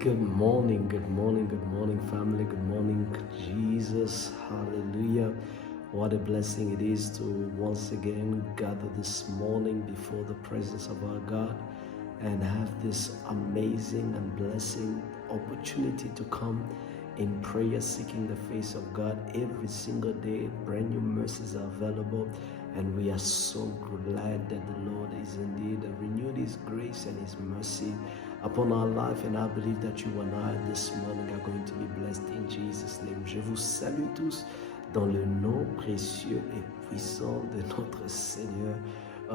Good morning, good morning, good morning, family. Good morning, Jesus. Hallelujah. What a blessing it is to once again gather this morning before the presence of our God and have this amazing and blessing opportunity to come in prayer, seeking the face of God every single day. Brand new mercies are available, and we are so glad that the Lord is indeed renewed His grace and His mercy upon our life. And I believe that you and I this morning are going to be blessed in Jesus' name. Je vous salue tous dans le nom précieux et puissant de notre Seigneur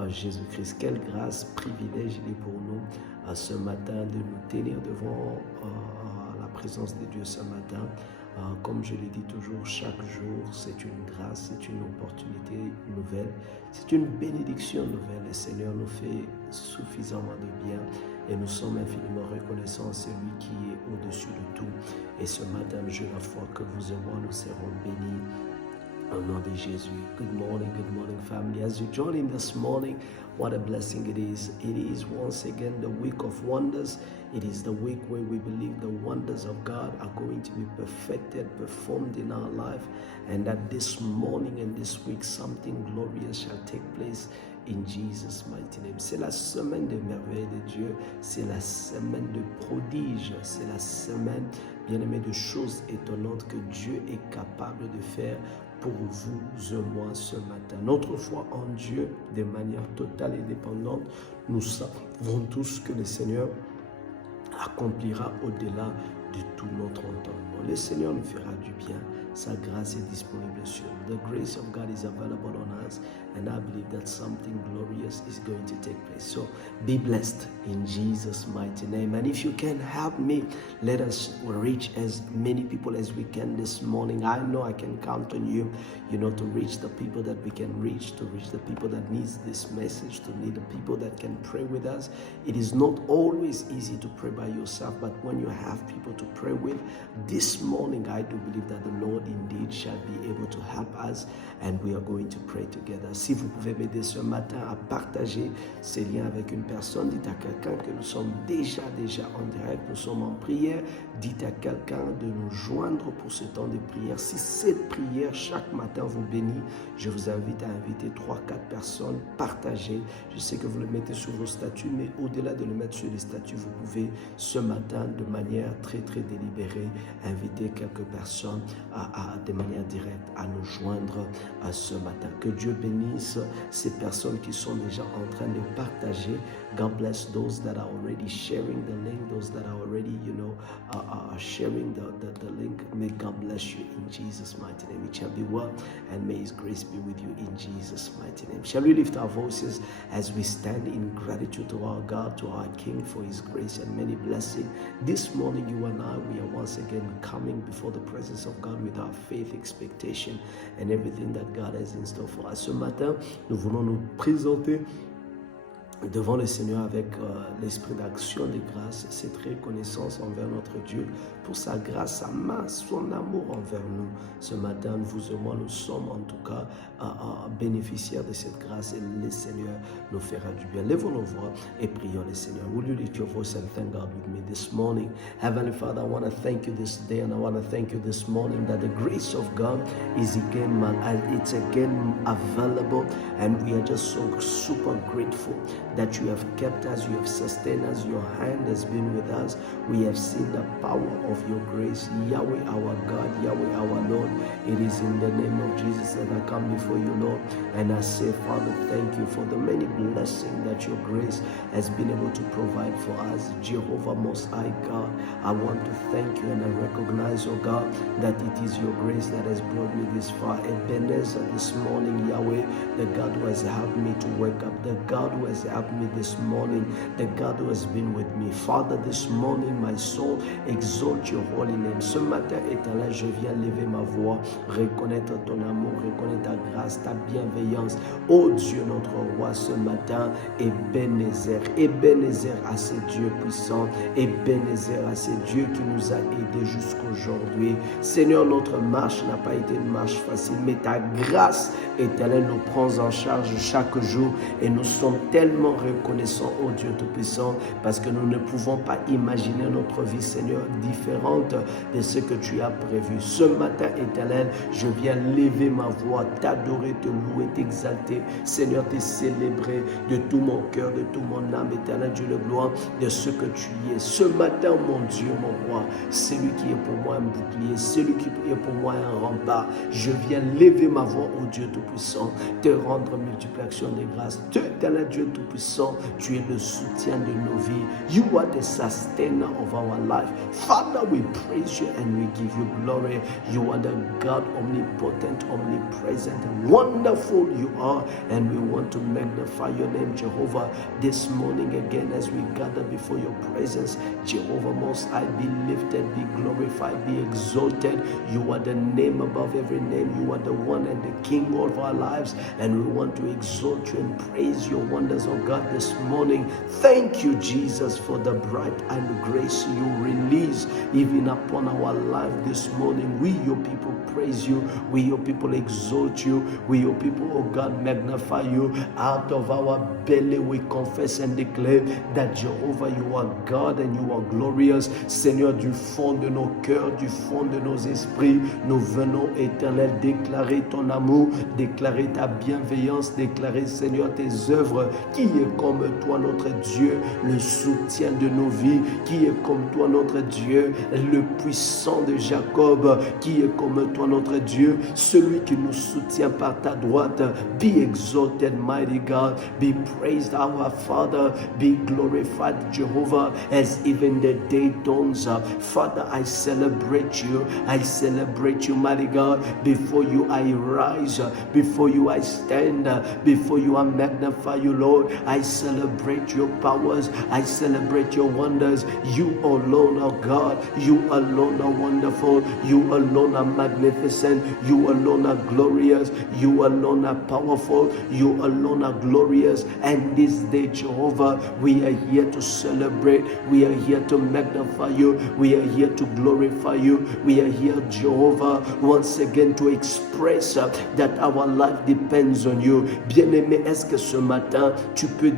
Jésus-Christ. Quelle grâce, privilège il est pour nous ce matin de nous tenir devant la présence de Dieu ce matin. Comme je le dis toujours, chaque jour, c'est une grâce, c'est une opportunité nouvelle, c'est une bénédiction nouvelle. Le Seigneur nous fait suffisamment de bien et nous sommes infiniment reconnaissants à celui qui est au-dessus de tout. Et ce matin, j'ai la foi que vous et moi, nous serons bénis au nom de Jésus. Good morning, family. As you join in this morning, what a blessing it is. It is once again the week of wonders. It is the week where we believe the wonders of God are going to be perfected, performed in our life, and that this morning and this week something glorious shall take place in Jesus' mighty name. C'est la semaine de merveilles de Dieu, c'est la semaine de prodiges, c'est la semaine, bien aimé, de choses étonnantes que Dieu est capable de faire pour vous et moi ce matin. Notre foi en Dieu, de manière totale et dépendante, nous savons tous que le Seigneur accomplira au-delà de tout notre entendement. Le Seigneur nous fera du bien. Sa grâce est disponible sur nous. The grace of God is available on us, and I believe that something glorious is going to take place. So be blessed in Jesus' mighty name. And if you can help me, let us reach as many people as we can this morning. I know I can count on you, to reach the people that we can reach, to reach the people that needs this message, to need the people that can pray with us. It is not always easy to pray by yourself, but when you have people to pray with, this morning I do believe that the Lord indeed shall be able to help us, and we are going to pray together. Si vous pouvez m'aider ce matin à partager ces liens avec une personne, dites à quelqu'un que nous sommes déjà en direct, nous sommes en prière. Dites à quelqu'un de nous joindre pour ce temps de prière. Si cette prière chaque matin vous bénit, je vous invite à inviter 3-4 personnes, partagez. Je sais que vous le mettez sur vos statuts, mais au-delà de le mettre sur les statuts, vous pouvez ce matin de manière très délibérée inviter quelques personnes de manière directe à nous joindre ce matin. Que Dieu bénisse ces personnes qui sont déjà en train de partager. God bless those that are already sharing the link, those that are already, sharing the link. May God bless you in Jesus' mighty name. It shall be well, and may His grace be with you in Jesus' mighty name. Shall we lift our voices as we stand in gratitude to our God, to our King, for His grace and many blessings. This morning, you and I, we are once again coming before the presence of God with our faith, expectation, and everything that God has in store for us. Ce matin, nous voulons nous présenter devant le Seigneur avec l'esprit d'action, de grâce, cette reconnaissance envers notre Dieu pour sa grâce, sa main, son amour envers nous. Ce matin, vous et moi, nous sommes en tout cas bénéficiaires de cette grâce, et le Seigneur nous fera du bien. Lèvons nos voix et prions le Seigneur. Will you lift your voice and thank God with me this morning? Heavenly Father, I want to thank you this day, and I want to thank you this morning that the grace of God is again, it's again available, and we are just so super grateful that you have kept us, you have sustained us, your hand has been with us. We have seen the power of your grace. Yahweh our God, Yahweh our Lord, it is in the name of Jesus that I come before you, Lord, and I say, Father, thank you for the many blessings that your grace has been able to provide for us. Jehovah Most High God, I want to thank you, and I recognize, oh God, that it is your grace that has brought me this far. Ebenezer this morning, Yahweh, the God who has helped me to wake up, the God who has helped me this morning, the God who has been with me. Father, this morning, my soul exalt your holy name. Ce matin, éternel, je viens lever ma voix, reconnaître ton amour, reconnaître ta grâce, ta bienveillance. Oh Dieu, notre roi, ce matin, Ebenezer à ces dieux puissants, Ebenezer à ces dieux qui nous a aidés jusqu'aujourd'hui. Seigneur, notre marche n'a pas été une marche facile, mais ta grâce, éternel, nous prend en charge chaque jour, et nous sommes tellement reconnaissants, oh Dieu Tout-Puissant, parce que nous ne pouvons pas imaginer notre vie, Seigneur, différente de ce que tu as prévu. Ce matin, Éternel, je viens lever ma voix, t'adorer, te louer, t'exalter, Seigneur, te célébrer de tout mon cœur, de tout mon âme, Éternel Dieu de gloire, de ce que tu es. Ce matin, mon Dieu, mon roi, celui qui est pour moi un bouclier, celui qui est pour moi un rempart, je viens lever ma voix, oh Dieu Tout-Puissant, te rendre multiplication des grâces. Éternel Dieu Tout-Puissant, tu es le soutien de nos vies. You are the sustainer of our life. Father, we praise you and we give you glory. You are the God omnipotent, omnipresent, and wonderful you are, and we want to magnify your name, Jehovah, this morning again as we gather before your presence. Jehovah, most high, be lifted, be glorified, be exalted. You are the name above every name. You are the one and the King of our lives, and we want to exalt you and praise your wonders, oh God, this morning. Thank you, Jesus, for the bright and grace you release even upon our life this morning. We, your people, praise you. We, your people, exalt you. We, your people, oh God, magnify you. Out of our belly we confess and declare that Jehovah, you are God and you are glorious. Seigneur, du fond de nos cœurs, du fond de nos esprits, nous venons, Éternel, déclarer ton amour, déclarer ta bienveillance, déclarer, Seigneur, tes œuvres. Qui est comme toi, notre Dieu, le soutien de nos vies? Qui est comme toi, notre Dieu, le puissant de Jacob? Qui est comme toi, notre Dieu, celui qui nous soutient par ta droite? Be exalted, mighty God. Be praised, our Father. Be glorified, Jehovah, as even the day dawns. Father, I celebrate you. I celebrate you, mighty God. Before you I rise. Before you I stand. Before you I magnify you, Lord. I celebrate your powers. I celebrate your wonders. You alone are God. You alone are wonderful. You alone are magnificent. You alone are glorious. You alone are powerful. You alone are glorious. And this day, Jehovah, we are here to celebrate. We are here to magnify you. We are here to glorify you. We are here, Jehovah, once again to express that our life depends on you. Bien-aimé, est-ce que ce matin, tu peux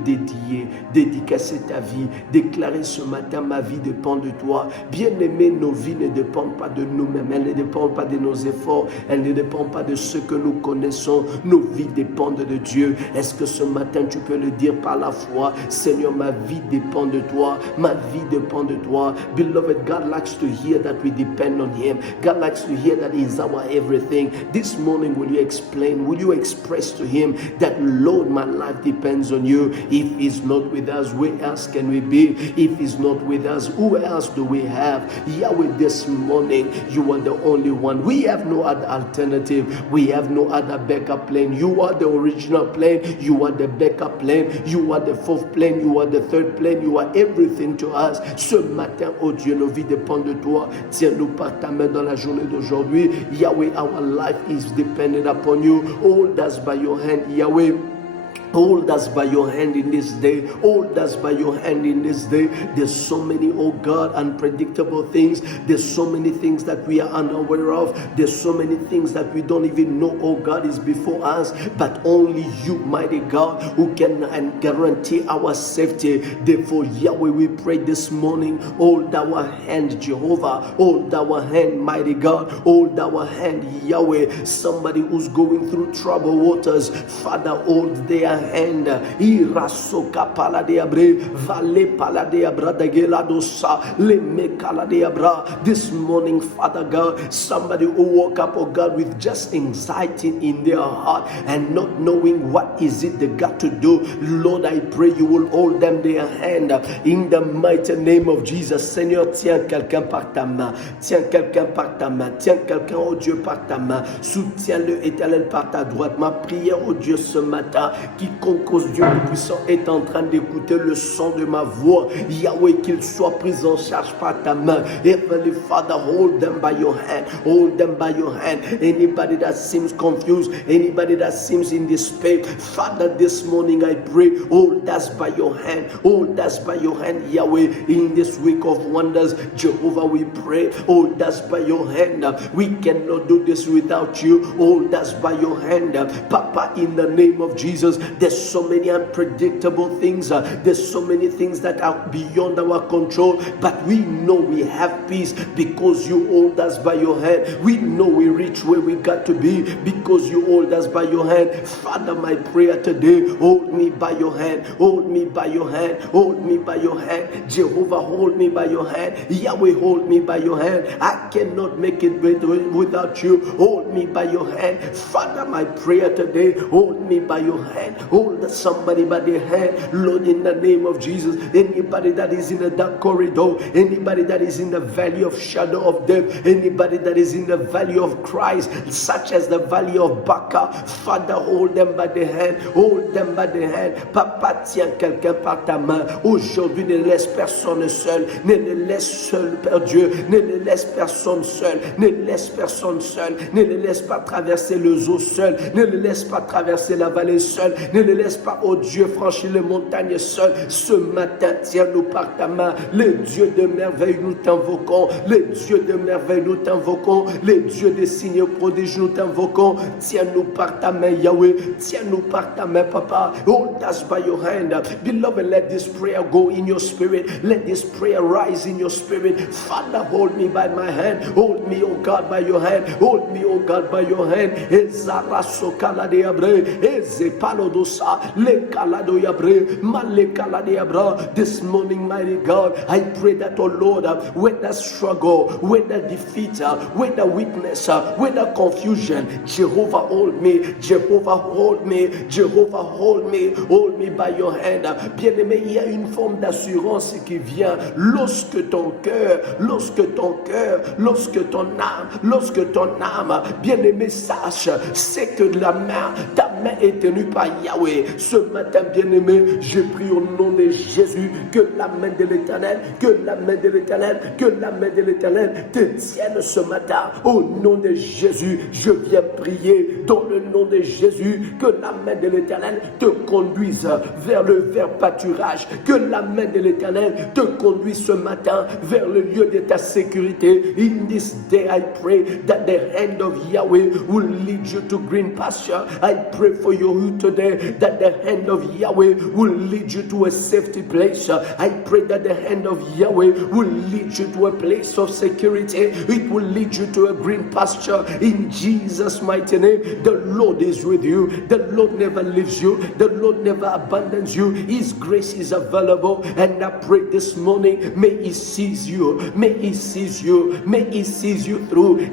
dédicacer ta vie, déclarer ce matin, ma vie dépend de toi. Bien-aimé, nos vies ne dépendent pas de nous-mêmes, elles ne dépendent pas de nos efforts, elles ne dépendent pas de ce que nous connaissons. Nos vies dépendent de Dieu. Est-ce que ce matin, tu peux le dire par la foi? Seigneur, ma vie dépend de toi. Ma vie dépend de toi. Beloved, God likes to hear that we depend on Him. God likes to hear that He is our everything. This morning, will you express to Him that, Lord, my life depends on you. If He's not with us, where else can we be? If He's not with us, who else do we have? Yahweh, this morning, you are the only one. We have no other alternative. We have no other backup plan. You are the original plan. You are the backup plan. You are the fourth plan. You are the third plan. You are everything to us. Ce matin, oh Dieu, nos vies dépendent de toi. Tiens-nous par ta main dans la journée d'aujourd'hui. Yahweh, our life is dependent upon you. Hold us by your hand, Yahweh. Hold us by your hand in this day. Hold us by your hand in this day. There's so many, oh God, unpredictable things. There's so many things that we are unaware of. There's so many things that we don't even know, oh God, is before us. But only you, mighty God, who can and guarantee our safety. Therefore, Yahweh, we pray this morning, hold our hand, Jehovah. Hold our hand, mighty God. Hold our hand, Yahweh. Somebody who's going through troubled waters, Father, hold their hand. Irasoka paladeabre, vale paladeabra degeladosa, leme kaladeabra. This morning, Father God, somebody who woke up, oh God, with just anxiety in their heart and not knowing what is it they got to do. Lord, I pray you will hold them their hand in the mighty name of Jesus. Seigneur, tiens quelqu'un par ta main. Tiens quelqu'un par ta main. Tiens quelqu'un, oh Dieu, par ta main. Soutiens-le, Éternel, par ta droite. Ma prière, oh Dieu, ce matin, quiconque Dieu le puissant est en train d'écouter le son de ma voix, Yahweh, qu'il soit pris en charge par ta main. Heavenly Father, hold them by your hand. Hold them by your hand. Anybody that seems confused, anybody that seems in despair, Father, this morning I pray, hold us by your hand. Hold us by your hand, Yahweh, in this week of wonders. Jehovah, we pray, hold us by your hand. We cannot do this without you. Hold us by your hand, Papa, in the name of Jesus. There's so many unpredictable things. There's so many things that are beyond our control, but we know we have peace because you hold us by your hand. We know we reach where we got to be because you hold us by your hand. Father, my prayer today, hold me by your hand, hold me by your hand, hold me by your hand. Jehovah, hold me by your hand. Yahweh, hold me by your hand. I cannot make it without you. Hold me by your hand. Father, my prayer today, hold me by your hand. Hold somebody by their hand, Lord, in the name of Jesus. Anybody that is in the dark corridor, anybody that is in the valley of shadow of death, anybody that is in the valley of Christ, such as the valley of Baca, Father, hold them by the hand, hold them by the hand. Papa, tiens quelqu'un par ta main. Aujourd'hui, ne laisse personne seul, ne le laisse seul, Père Dieu, ne le laisse personne seul, ne laisse personne seul, ne le laisse pas traverser les eaux seul, ne le laisse pas traverser la vallée seul, ne le laisse pas, oh Dieu, franchir les montagnes seul. Ce matin, tiens-nous par ta main, les dieux de merveille, nous t'invoquons, les dieux de merveille, nous t'invoquons, les dieux des signes prodiges, nous t'invoquons. Tiens-nous par ta main, Yahweh, tiens-nous par ta main, Papa. Hold us by your hand. Beloved, let this prayer go in your spirit. Let this prayer rise in your spirit. Father, hold me by my hand. Hold me, oh God, by your hand. Hold me, oh God, by your hand. This morning, mighty God, I pray that, oh Lord, whether struggle, whether defeat, whether weakness, whether confusion, Jehovah, hold me, Jehovah, hold me, Jehovah, hold me by your hand. Bien-aimé, il y a une forme d'assurance qui vient lorsque ton cœur, lorsque ton âme, bien-aimé, sache, c'est que ta main est tenue par Yahweh. Ce matin, bien-aimé, je prie au nom de Jésus que la main de l'Éternel, te tienne ce matin. Au nom de Jésus, je viens prier dans le nom de Jésus que la main de l'Éternel te conduise vers le vert pâturage, que la main de l'Éternel te conduise ce matin vers le lieu de ta sécurité. In this day, I pray that the hand of Yahweh will lead you to green pasture. I pray for you today that the hand of Yahweh will lead you to a safety place. I pray that the hand of Yahweh will lead you to a place of security. It will lead you to a green pasture. In Jesus' mighty name, the Lord is with you. The Lord never leaves you. The Lord never abandons you. His grace is available. And I pray this morning, may He seize you. May He seize you. May He seize you through.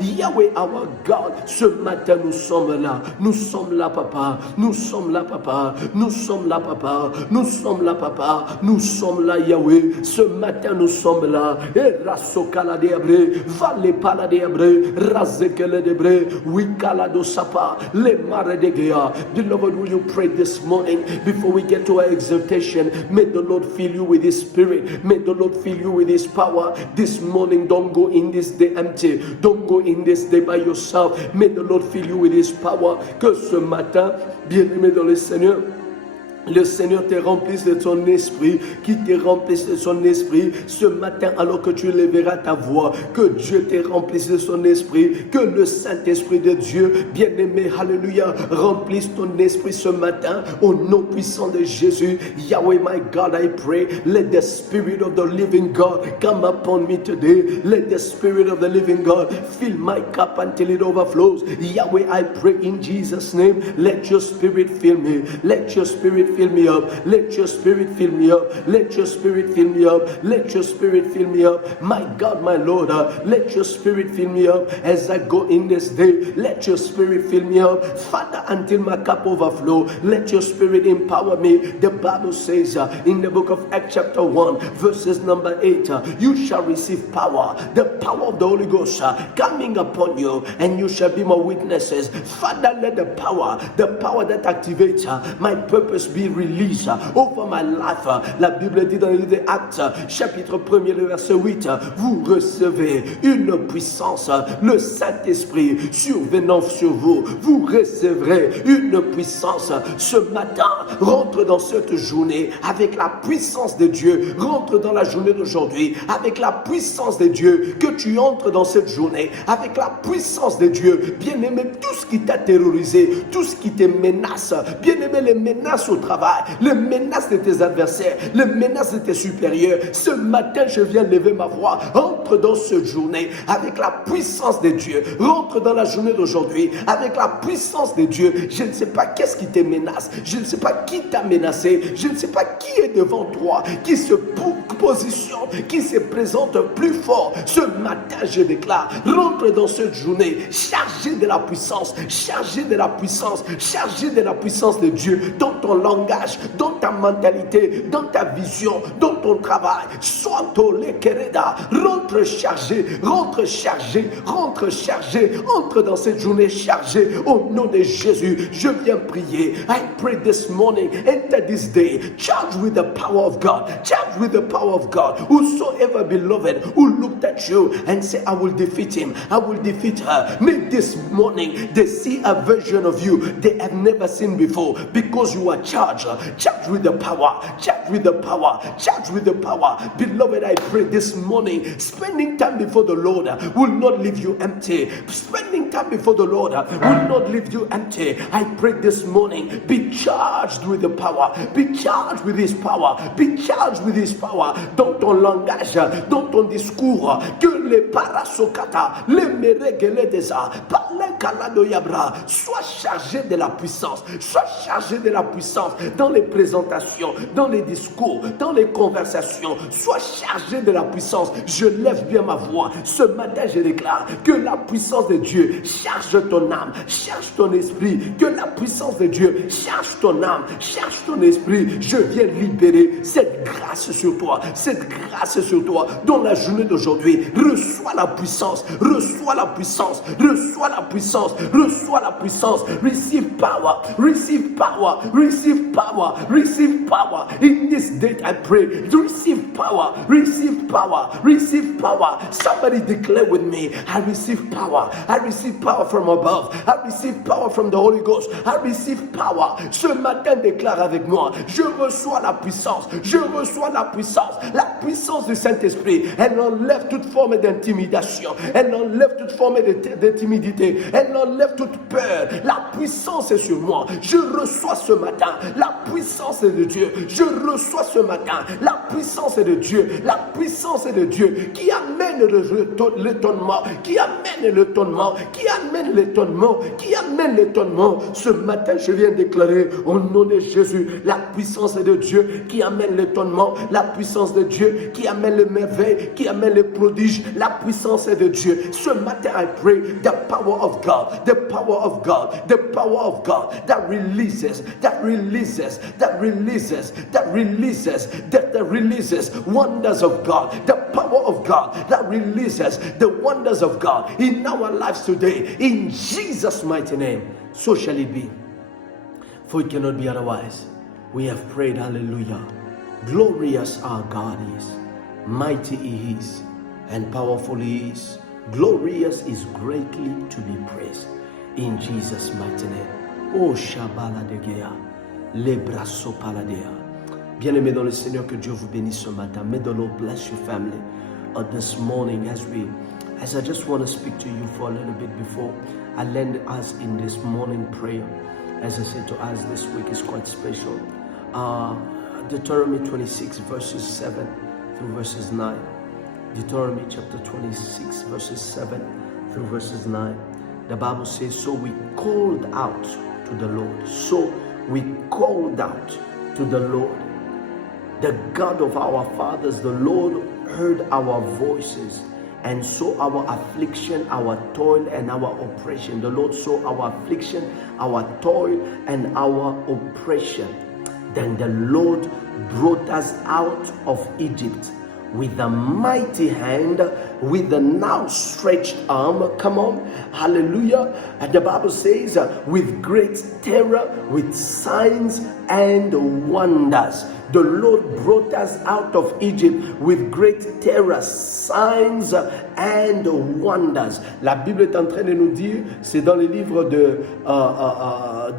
Yahweh, our God, ce matin nous sommes là. Nous sommes là, Papa. Nous sommes là, Papa. Nous sommes là, Papa. Nous sommes là, Papa. Nous sommes là, Yahweh. Ce matin nous sommes là. Vale paladeabre, razekele debre, wikalado sapa, le mare de gea. Beloved, will you pray this morning before we get to our exaltation? May the Lord fill you with His Spirit. May the Lord fill you with His power. This morning, don't go in this day empty. Don't go in this day by yourself. May the Lord fill you with His power. Que ce matin, bien-aimé dans le Seigneur te remplisse de son esprit, qui te remplisse de son esprit ce matin alors que tu lèveras ta voix. Que Dieu te remplisse de son esprit, que le Saint-Esprit de Dieu, bien-aimé, alléluia, remplisse ton esprit ce matin au nom puissant de Jésus. Yahweh, my God, I pray, let the Spirit of the living God come upon me today. Let the Spirit of the living God fill my cup until it overflows. Yahweh, I pray in Jesus' name, let your Spirit fill me. Let your Spirit fill me up. Let your Spirit fill me up. Let your Spirit fill me up. Let your Spirit fill me up. My God, my Lord, let your Spirit fill me up as I go in this day. Let your Spirit fill me up, Father, until my cup overflow. Let your Spirit empower me. The Bible says in the book of Acts chapter 1 verses number 8, you shall receive power, the power of the Holy Ghost coming upon you, and you shall be my witnesses. Father, let the power that activates my purpose be be released over my life. La Bible dit dans le livre des Actes, chapitre 1er, le verset 8, vous recevez une puissance, le Saint-Esprit survenant sur vous. Vous recevrez une puissance. Ce matin, rentre dans cette journée avec la puissance de Dieu. Rentre dans la journée d'aujourd'hui avec la puissance de Dieu. Que tu entres dans cette journée avec la puissance de Dieu. Bien-aimé, tout ce qui t'a terrorisé, tout ce qui te menace, bien-aimé, les menaces au travail, les menaces de tes adversaires, les menaces de tes supérieurs, ce matin, je viens lever ma voix. Entre dans cette journée avec la puissance de Dieu. Rentre dans la journée d'aujourd'hui avec la puissance de Dieu. Je ne sais pas qu'est-ce qui te menace. Je ne sais pas qui t'a menacé. Je ne sais pas qui est devant toi, qui se positionne, qui se présente plus fort. Ce matin, je déclare, rentre dans cette journée chargé de la puissance, chargé de la puissance, chargé de la puissance de Dieu dans ton langage, dans ta mentalité, dans ta vision, dans ton travail. Sois tolé kereda. Rentre chargé, rentre chargé, rentre chargé, entre dans cette journée chargée au nom de Jésus. Je viens prier. I pray this morning, enter this day, charged with the power of God, charged with the power of God. Whosoever, beloved, who looked at you and said, I will defeat him, I will defeat her. May this morning they see a version of you they have never seen before, because you are charged with the power, charged with the power, charged with the power. Beloved, I pray this morning, spending time before the Lord will not leave you empty. Spending time before the Lord will not leave you empty. I pray this morning, be charged with the power, be charged with His power, be charged with His power dans ton langage, dans ton discours, que les parasokata, les meregele desa, parle kalado yabra, sois chargé de la puissance, sois chargé de la puissance dans les présentations, dans les discours, dans les conversations, sois chargé de la puissance. Je lève bien ma voix. Ce matin, je déclare que la puissance de Dieu charge ton âme, charge ton esprit, que la puissance de Dieu charge ton âme, charge ton esprit. Je viens libérer cette grâce sur toi, cette grâce sur toi dans la journée d'aujourd'hui. Reçois la puissance, reçois la puissance, reçois la puissance, reçois la puissance. Receive power, receive power, receive power, receive power. In this day I pray, receive power, receive power, receive power. Somebody declare with me, I receive power, I receive power from above, I receive power from the Holy Ghost, I receive power. Ce matin, déclare avec moi, je reçois la puissance, je reçois la puissance du Saint-Esprit. Elle enlève toute forme d'intimidation, elle enlève toute forme de timidité, elle enlève toute peur. La puissance est sur moi. Je reçois ce matin la puissance de Dieu. Je reçois ce matin la puissance de Dieu, la puissance de Dieu qui amène l'étonnement, qui amène l'étonnement, qui amène l'étonnement, qui amène l'étonnement. Ce matin, je viens déclarer au nom de Jésus la puissance de Dieu qui amène l'étonnement, la puissance de Dieu qui amène les merveilles, qui amène les prodiges, la puissance de Dieu. Ce matin, I pray the power of God, the power of God, the power of God that releases, that releases, that releases, that releases, that releases wonders of God, the power of God that releases the wonders of God in our lives today. In Jesus' mighty name, so shall it be. For it cannot be otherwise. We have prayed, hallelujah. Glorious our God is, mighty He is, and powerful He is. Glorious is greatly to be praised. In Jesus' mighty name. Oh, Shabala de Gea, Lebraso Paladea. Bien-aimés dans le Seigneur, que Dieu vous bénisse ce matin. May the Lord bless your family this morning as I just want to speak to you for a little bit before I land us in this morning prayer. As I said to us, this week is quite special. Deuteronomy 26 verses 7 through verses 9. Deuteronomy chapter 26 verses 7 through verses 9. The Bible says, so we called out to the Lord. So we called out to the Lord. The God of our fathers, the Lord heard our voices and saw our affliction, our toil, and our oppression. The Lord saw our affliction, our toil, and our oppression. Then the Lord brought us out of Egypt with a mighty hand, with an outstretched arm. Come on, hallelujah. And the Bible says, with great terror, with signs and wonders. The Lord brought us out of Egypt with great terror, signs and wonders. La Bible est en train de nous dire, c'est dans le livre de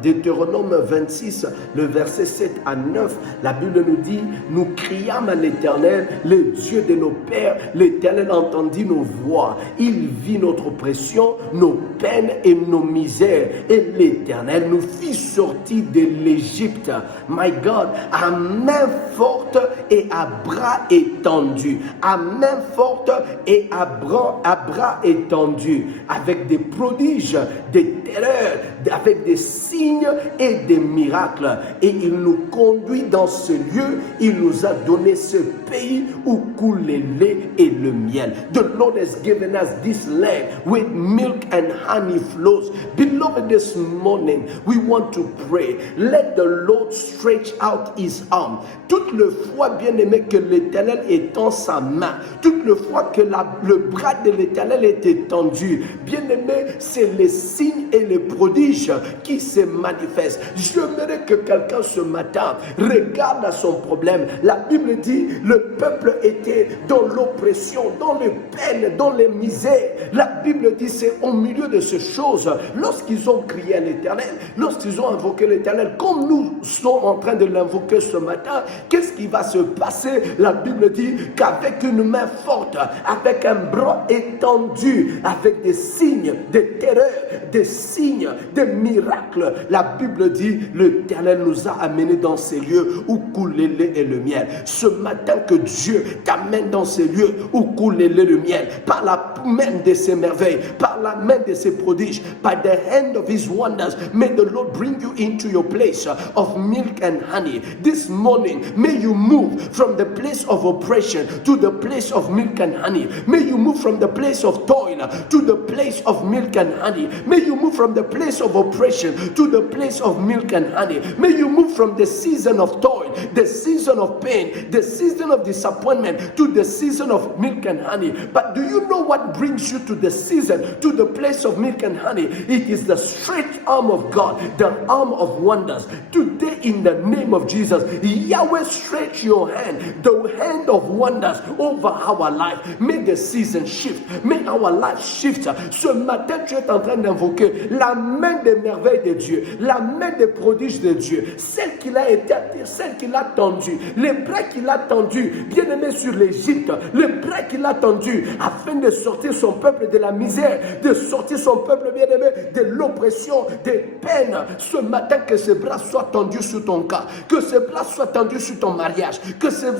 Deutéronome 26, le verset 7 à 9, la Bible nous dit, nous criâmes à l'Éternel, le Dieu de nos pères, l'Éternel entendit nos voix, il vit notre oppression, nos peines et nos misères, et l'Éternel nous fit sortir de l'Égypte. My God, à main forte et à bras étendus, à main forte et à bras étendus, avec des prodiges, des terreurs, avec des signes et des miracles. Et il nous conduit dans ce lieu, il nous a donné ce pays où coule le lait et le miel. The Lord has given us this land with milk and honey flows. Beloved, this morning we want to pray. Let the Lord stretch out his arm. Toute le fois, bien-aimé, que l'Éternel étend sa main, toute le fois que le bras de l'Éternel est étendu, bien-aimé, c'est les signes et les prodiges qui se manifestent. J'aimerais que quelqu'un ce matin regarde à son problème. La Bible dit, le peuple était dans l'oppression, dans les peines, dans les misères. La Bible dit, c'est au milieu de ces choses, lorsqu'ils ont crié à l'Éternel, lorsqu'ils ont invoqué l'Éternel, comme nous sommes en train de l'invoquer ce matin, qu'est-ce qui va se passer? La Bible dit qu'avec une main forte, avec un bras étendu, avec des signes, des terreurs, des signes, des miracles, la Bible dit, l'Éternel nous a amenés dans ces lieux où coule le lait et le miel. Ce matin, que Dieu t'amène dans ces lieux où coule le lait et le miel, par la main de ses merveilles, par la main de ses prodiges, by the hand of his wonders. May the Lord bring you into your place of milk and honey. This morning, may you move from the place of oppression to the place of milk and honey. May you move from the place of toil to the place of milk and honey. May you move from the place of oppression to the place of milk and honey. May you move from the season of toil, the season of pain, the season of disappointment to the season of milk and honey. But do you know what brings you to the season, to the place of milk and honey? It is the stretched arm of God, the arm of wonders. Today, in the name of Jesus, Yahweh, stretch your hand, the hand of wonders over our life. May the season shift. May our life shift. Ce matin, tu es en train d'invoquer la main des merveilles de Dieu, la main des prodiges de Dieu, celle qu'il a tendue, les bras qu'il a tendus, bien aimé sur l'Égypte, les bras qu'il a tendus afin de sortir son peuple de la misère, de sortir son peuple, bien aimé, de l'oppression, des peines. Ce matin, que ces bras soient tendus sur ton cas, que ces bras soient tendus sur ton mariage, que ces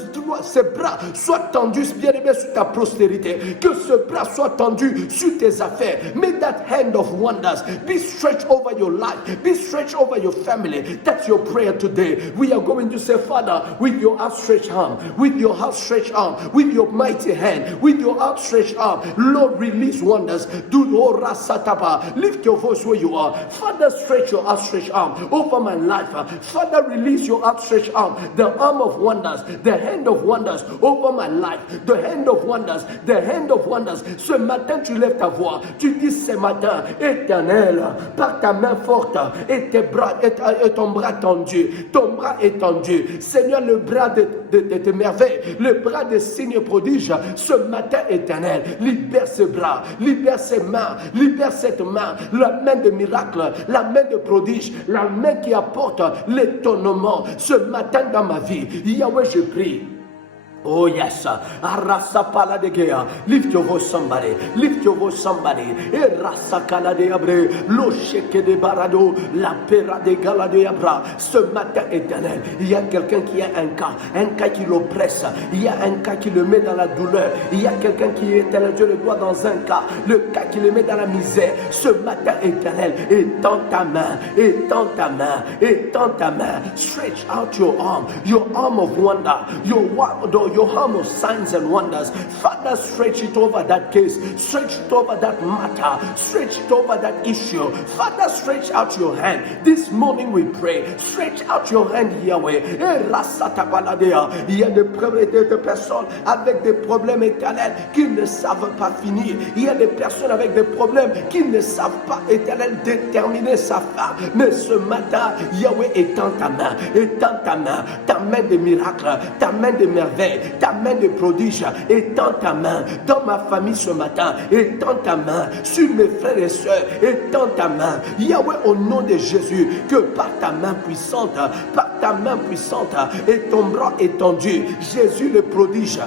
bras soient tendus, bien aimé, sur ta postérité, que ce bras soit tendu sur tes affaires. May that hand of wonders be stretched over your life, be stretched over your family. That's your prayer today. We are going to say, Father, with your outstretched arm, with your outstretched arm, with your mighty hand, with your outstretched arm, Lord, release wonders. Lift your voice where you are. Father, stretch your outstretched arm over my life. Father, release your outstretched arm, the arm of wonders, the hand of wonders over my life, the hand of wonders, the hand of wonders. Ce matin, tu lèves ta voix, tu dis ce matin, Éternel, par ta main forte et tes bras et ton bras tendu, ton bras étendu, Seigneur, le bras de tes merveilles, le bras des signes prodiges, ce matin, Éternel, libère ce bras, libère ses mains, libère cette main, la main de miracle, la main de prodige, la main qui apporte l'étonnement ce matin dans ma vie. Yahweh, je prie. Oh yes, arasa pala de gea. Lift your voice, somebody. Lift your voice, somebody. Rasa kala de abre, lo sheke de barado, la pera de gala de abra. Ce matin, Éternel, il y a quelqu'un qui a un cas qui l'oppresse. Il y a un cas qui le met dans la douleur. Il y a quelqu'un qui est Éternel, Dieu le doigt dans un cas, le cas qui le met dans la misère. Ce matin, Éternel, étends ta main, étends ta main, étends ta main. Stretch out your arm of wonder, your your arm of signs and wonders. Father, stretch it over that case, stretch it over that matter, stretch it over that issue. Father, stretch out your hand. This morning we pray, stretch out your hand, Yahweh. Il y a des personnes avec des problèmes éternels qui ne savent pas finir. Il y a des personnes avec des problèmes qui ne savent pas, éternel, déterminer sa fin. Mais ce matin, Yahweh, étend ta main, ta main de miracles, ta main de merveilles, ta main de prodiges, étend ta main dans ma famille ce matin, étend ta main sur mes frères et sœurs, étend ta main, Yahweh, au nom de Jésus, que par ta main puissante, et ton bras étendu, Jésus, le prodige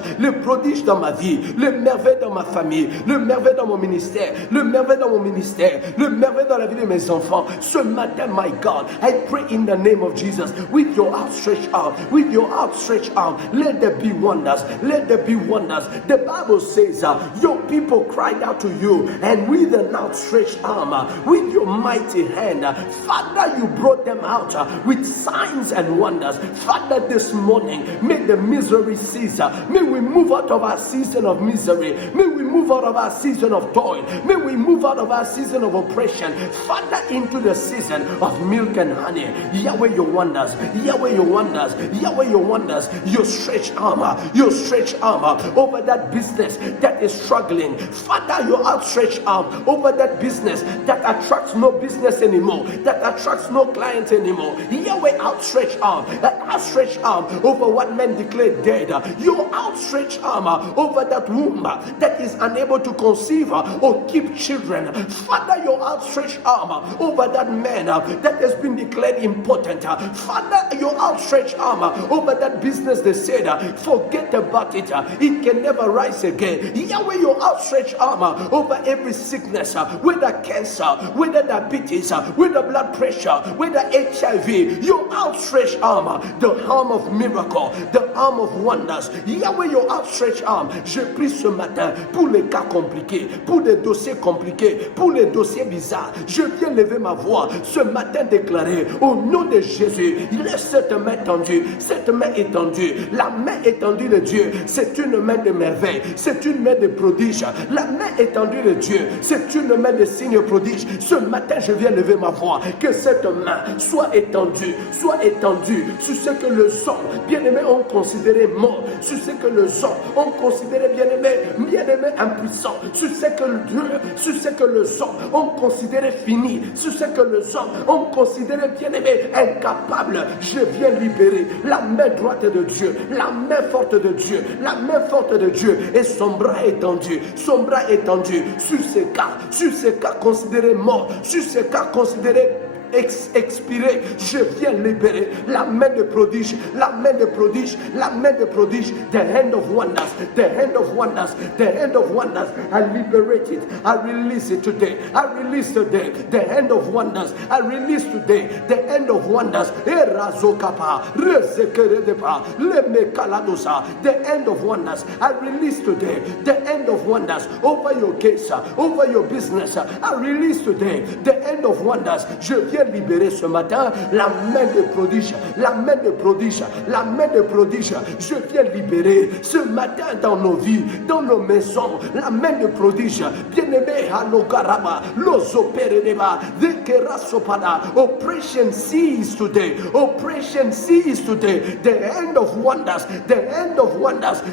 dans ma vie, le merveille dans ma famille, le merveille dans mon ministère, le merveille dans la vie de mes enfants. Ce matin, my God, I pray in the name of Jesus, with your outstretched arm, let there be wonders, The Bible says, your people cried out to you, and with an outstretched arm, with your mighty hand, Father, you brought them out with signs and wonders. Father, this morning, may the misery cease. May we move out of our season of misery. May we move out of our season of toil. May we move out of our season of oppression. Father, into the season of milk and honey. Yahweh, your wonders. Your stretched arm over that business that is struggling. Father, your outstretched arm over that business that attracts no business anymore, that attracts no clients anymore. Yahweh, outstretched arm over what men declare dead. Your outstretched arm over that womb that is unable to conceive or keep children. Father, your outstretched arm over that man that has been declared impotent. Father, your outstretched arm over that business they said, forget about it, it can never rise again. Yahweh, your outstretched arm over every sickness, whether cancer, whether diabetes, whether blood pressure, whether HIV, your outstretched arm, the arm of miracle, the arm of wonders. Yahweh, your outstretched arm. Je prie ce matin pour les cas compliqués, pour les dossiers compliqués, pour les dossiers bizarres. Je viens lever ma voix ce matin, déclarer au nom de Jésus, laisse cette main tendue, la main étendue de Dieu, c'est une main de merveille, c'est une main de prodige. La main étendue de Dieu, c'est une main de signe prodige. Ce matin, je viens lever ma voix, que cette main soit étendue sur ce que le sang, bien-aimés, ont considéré mort, sur ce que le sang ont considéré bien-aimé impuissant, sur ce que le sang ont considéré fini, sur ce que le sang ont considéré bien-aimé incapable. Je viens libérer la main droite de Dieu, la main forte de Dieu, et son bras étendu sur ces cas considérés morts, sur ces cas considérés expiré. Je viens libérer la main de prodige, the hand of wonders, I liberate it, I release it today, the hand of wonders, I release today, the hand of wonders, the hand of wonders, I release today, the hand of wonders over your case, over your business, I release today, the hand of wonders. Je viens libérer ce matin la main de prodige, je viens libérer ce matin dans nos vies, dans nos maisons, la main de prodige. Bien-aimé, Hanogaraba, Lozopereneba, Dekerasopada, oppression cease today, the hand of wonders,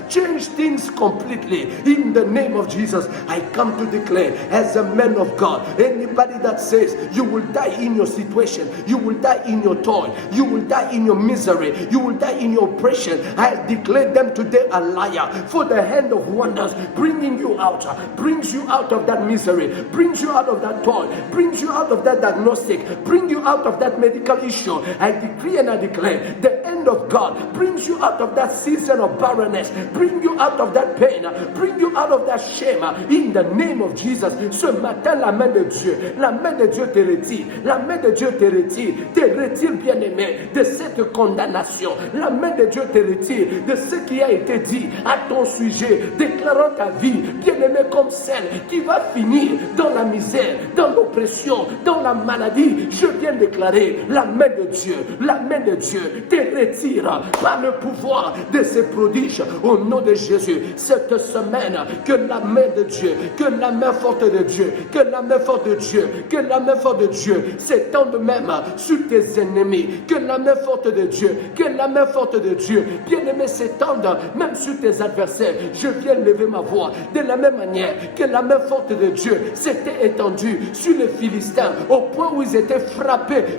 change things completely in the name of Jesus. I come to declare as a man of God, anybody that says you will die in your situation, you will die in your toil, you will die in your misery, you will die in your oppression, I declare them today a liar. For the hand of wonders bringing you out, brings you out of that misery, brings you out of that toil, brings you out of that diagnostic, bring you out of that medical issue. I decree and I declare the hand of God brings you out of that season of barrenness, bring you out of that pain, bring you out of that shame in the name of Jesus. Ce matin, la main de Dieu te retire, la main de Dieu te retire bien-aimé de cette condamnation. La main de Dieu te retire de ce qui a été dit à ton sujet, déclarant ta vie, bien-aimé, comme celle qui va finir dans la misère, dans l'oppression, dans la maladie. Je viens déclarer la main de Dieu te retire par le pouvoir de ses prodiges au nom de Jésus. Cette semaine, que la main de Dieu, que la main forte de Dieu, que la main forte de Dieu, que la main forte de Dieu s'étende même sur tes ennemis, que la main forte de Dieu, que la main forte de Dieu, bien-aimé, s'étende même sur tes adversaires. Je viens lever ma voix de la même manière que la main forte de Dieu s'était étendue sur les Philistins au point où ils étaient frappés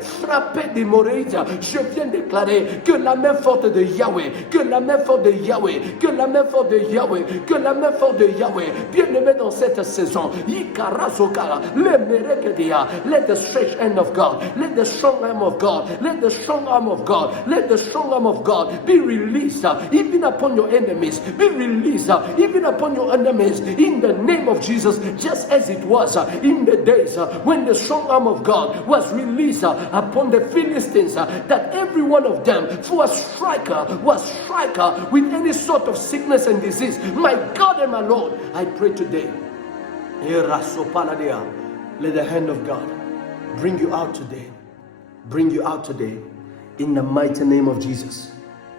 des Moréites. Je viens déclarer que la main forte de Yahweh, que la main forte de Yahweh, que la main forte de Yahweh, que la main forte de Yahweh, bien-aimé, dans cette saison, let the stretched hand of God, let the strong arm of God, let the strong arm of God, let the strong arm of God be released even upon your enemies, be released even upon your enemies in the name of Jesus, just as it was in the days when the strong arm of God was released upon the Philistines, that every one of them was striker with any sort of sickness and disease. My God and my Lord, I pray today, let the hand of God bring you out today. Bring you out today in the mighty name of Jesus.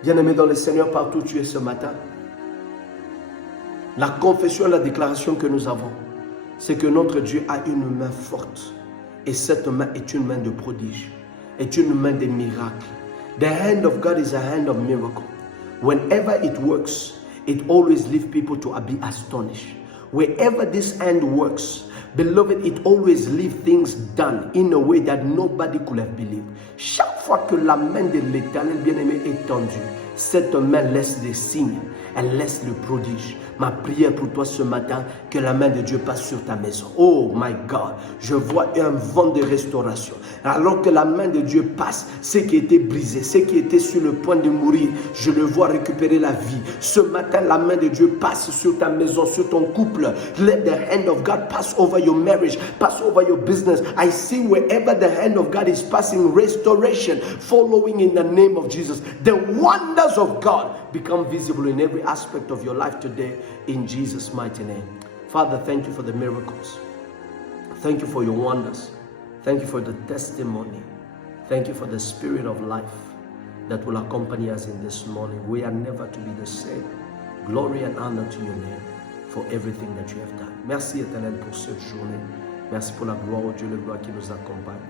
Bien-aimé dans le Seigneur, partout où tu es ce matin, la confession, la déclaration que nous avons, c'est que notre Dieu a une main forte. Et cette main est une main de prodige, est une main de miracle. The hand of God is a hand of miracle. Whenever it works, it always leaves people to be astonished. Wherever this hand works, beloved, it always leaves things done in a way that nobody could have believed. Chaque fois que la main de l'Éternel bien-aimé est tendue, cette main laisse des signes, elle laisse le prodige. Ma prière pour toi ce matin, que la main de Dieu passe sur ta maison. Oh my God, je vois un vent de restauration. Alors que la main de Dieu passe, ce qui était brisé, ce qui était sur le point de mourir, je le vois récupérer la vie. Ce matin, la main de Dieu passe sur ta maison, sur ton couple. Let the hand of God pass over your marriage, pass over your business. I see wherever the hand of God is passing, restoration following in the name of Jesus. The wonders of God become visible in every aspect of your life today in Jesus' mighty name. Father, thank you for the miracles. Thank you for your wonders. Thank you for the testimony. Thank you for the spirit of life that will accompany us in this morning. We are never to be the same. Glory and honor to your name for everything that you have done. Merci Éternel pour cette journée. Merci pour la gloire, oh Dieu, le gloire qui nous accompagne.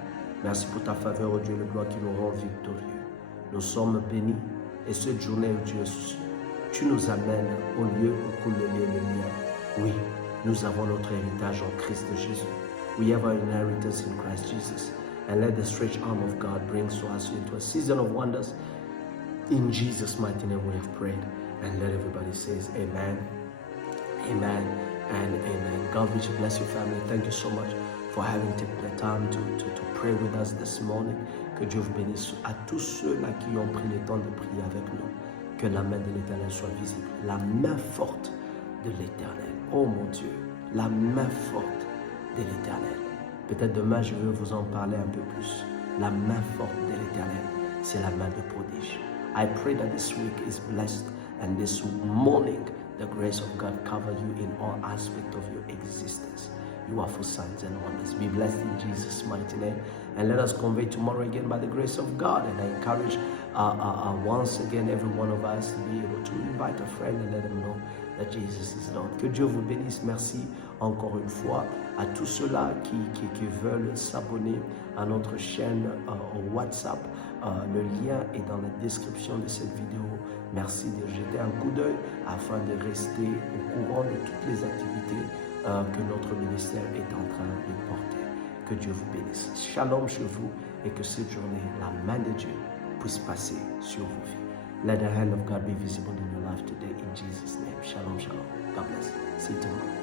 Merci pour ta faveur, oh Dieu, le gloire qui nous rend victorieux. Nous sommes bénis. Et cette journée, oh Dieu, tu nous amènes au lieu où coule le lait et le miel. Oui, nous avons notre héritage en Christ Jésus. We have our inheritance in Christ Jesus. And let the stretched arm of God bring us into a season of wonders. In Jesus' mighty name we have prayed. And let everybody say amen, amen, and amen. God richly bless your family. Thank you so much for having taken the time to pray with us this morning. Que Dieu vous bénisse à tous ceux-là qui ont pris le temps de prier avec nous. Que la main de l'Éternel soit visible. La main forte de l'Éternel. Oh mon Dieu, la main forte de l'Éternel. Peut-être demain, je vais vous en parler un peu plus. La main forte de l'Éternel, c'est la main de prodige. I pray that this week is blessed and this morning, the grace of God cover you in all aspects of your existence. You are for signs and wonders. Be blessed in Jesus' mighty name. And let us convey tomorrow again by the grace of God. And I encourage once again every one of us to be able to invite a friend and let them know that Jesus is Lord. Que Dieu vous bénisse. Merci encore une fois à tous ceux-là qui veulent s'abonner à notre chaîne au WhatsApp. Le lien est dans la description de cette vidéo. Merci de jeter un coup d'œil afin de rester au courant de toutes les activités que notre ministère est en train de porter. Que Dieu vous bénisse. Shalom chez vous et que cette journée, la main de Dieu puisse passer sur vos vies. Let the hand of God be visible in your life today in Jesus' name. Shalom, shalom. God bless. See you tomorrow.